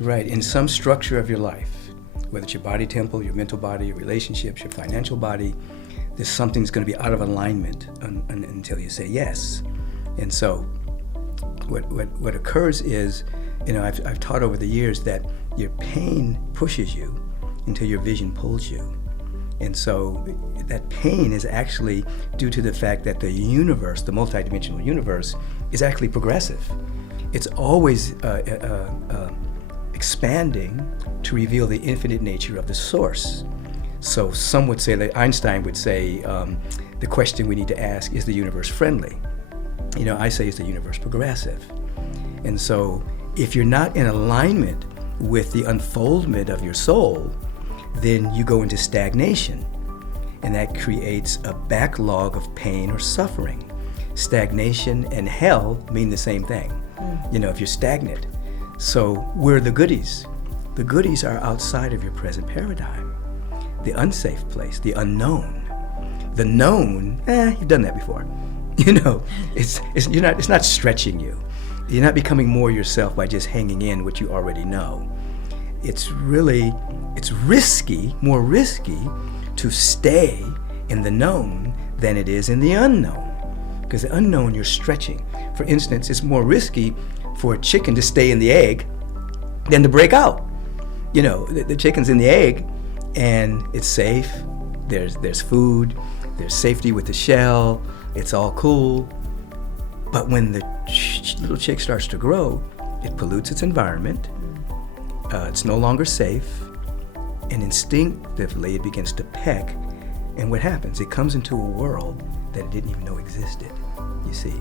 Right, in some structure of your life, whether it's your body temple, your mental body, your relationships, your financial body, there's something's going to be out of alignment until you say yes. And so what occurs is, I've taught over the years that your pain pushes you until your vision pulls you. And so that pain is actually due to the fact that the universe, the multidimensional universe, is actually progressive. It's always expanding to reveal the infinite nature of the source. So some would say, that Einstein would say, the question we need to ask, is the universe friendly? I say, is the universe progressive? And so if you're not in alignment with the unfoldment of your soul, then you go into stagnation. And that creates a backlog of pain or suffering. Stagnation and hell mean the same thing, if you're stagnant. So where are the goodies? The goodies are outside of your present paradigm. The unsafe place, the unknown. The known, you've done that before. It's not stretching you. You're not becoming more yourself by just hanging in what you already know. It's risky, more risky to stay in the known than it is in the unknown. Because the unknown, you're stretching. For instance, it's more risky for a chicken to stay in the egg than to break out. The chicken's in the egg and it's safe. There's food, there's safety with the shell, it's all cool. But when the little chick starts to grow, it pollutes its environment. It's no longer safe, and instinctively it begins to peck. And what happens? It comes into a world that it didn't even know existed, you see.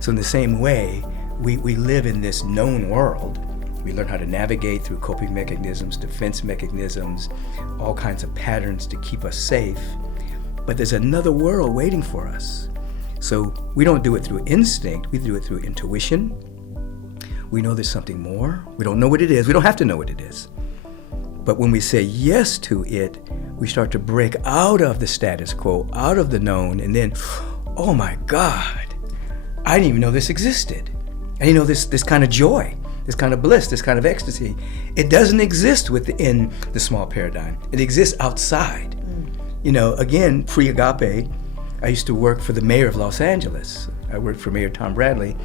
So in the same way, we live in this known world. We learn how to navigate through coping mechanisms, defense mechanisms, all kinds of patterns to keep us safe. But there's another world waiting for us. So we don't do it through instinct, we do it through intuition. We know there's something more. We don't know what it is. We don't have to know what it is. But when we say yes to it, we start to break out of the status quo, out of the known, and then, oh my God, I didn't even know this existed. I didn't know this kind of joy, this kind of bliss, this kind of ecstasy. It doesn't exist within the small paradigm. It exists outside. Again, pre-Agape, I used to work for the mayor of Los Angeles. I worked for Mayor Tom Bradley.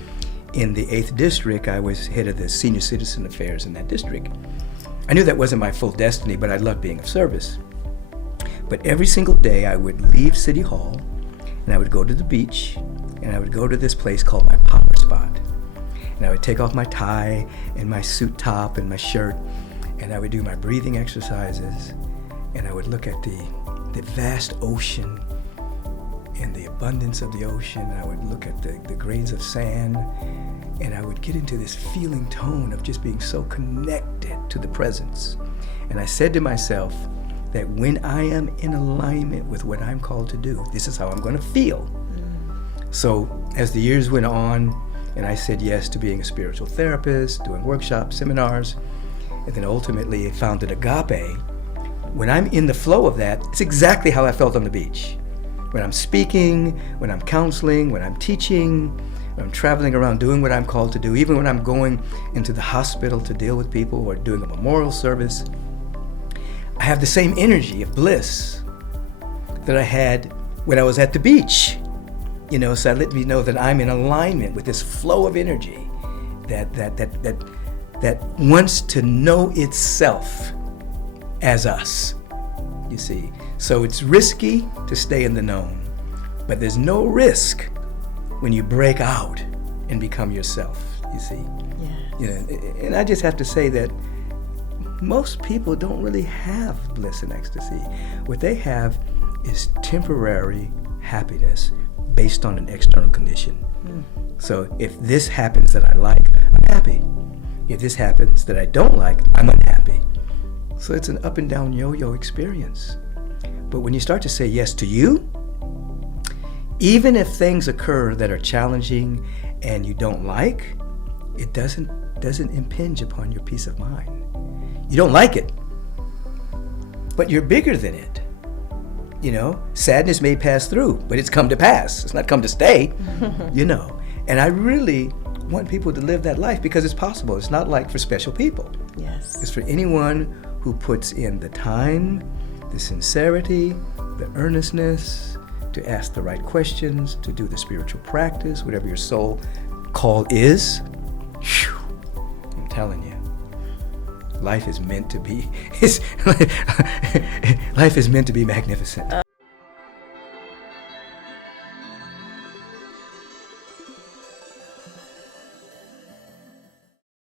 In the 8th District, I was head of the senior citizen affairs in that district. I knew that wasn't my full destiny, but I loved being of service. But every single day I would leave City Hall and I would go to the beach and I would go to this place called my power spot. And I would take off my tie and my suit top and my shirt and I would do my breathing exercises and I would look at the vast ocean and the abundance of the ocean. I would look at the grains of sand and I would get into this feeling tone of just being so connected to the presence. And I said to myself that when I am in alignment with what I'm called to do, this is how I'm going to feel. So as the years went on and I said yes to being a spiritual therapist, doing workshops, seminars, and then ultimately I founded Agape, when I'm in the flow of that, it's exactly how I felt on the beach. When I'm speaking, when I'm counseling, when I'm teaching, when I'm traveling around doing what I'm called to do, even when I'm going into the hospital to deal with people or doing a memorial service, I have the same energy of bliss that I had when I was at the beach. So that let me know that I'm in alignment with this flow of energy that wants to know itself as us, you see. So it's risky to stay in the known, but there's no risk when you break out and become yourself, you see. Yes. And I just have to say that most people don't really have bliss and ecstasy. What they have is temporary happiness based on an external condition. So if this happens that I like, I'm happy. If this happens that I don't like, I'm unhappy. So it's an up and down yo-yo experience. But when you start to say yes to you, even if things occur that are challenging and you don't like, it doesn't impinge upon your peace of mind. You don't like it, but you're bigger than it. Sadness may pass through, but it's come to pass. It's not come to stay, And I really want people to live that life because it's possible. It's not like for special people. Yes. It's for anyone who puts in the time, the sincerity, the earnestness, to ask the right questions, to do the spiritual practice, whatever your soul call is. Whew, I'm telling you, life is meant to be. Life is meant to be magnificent.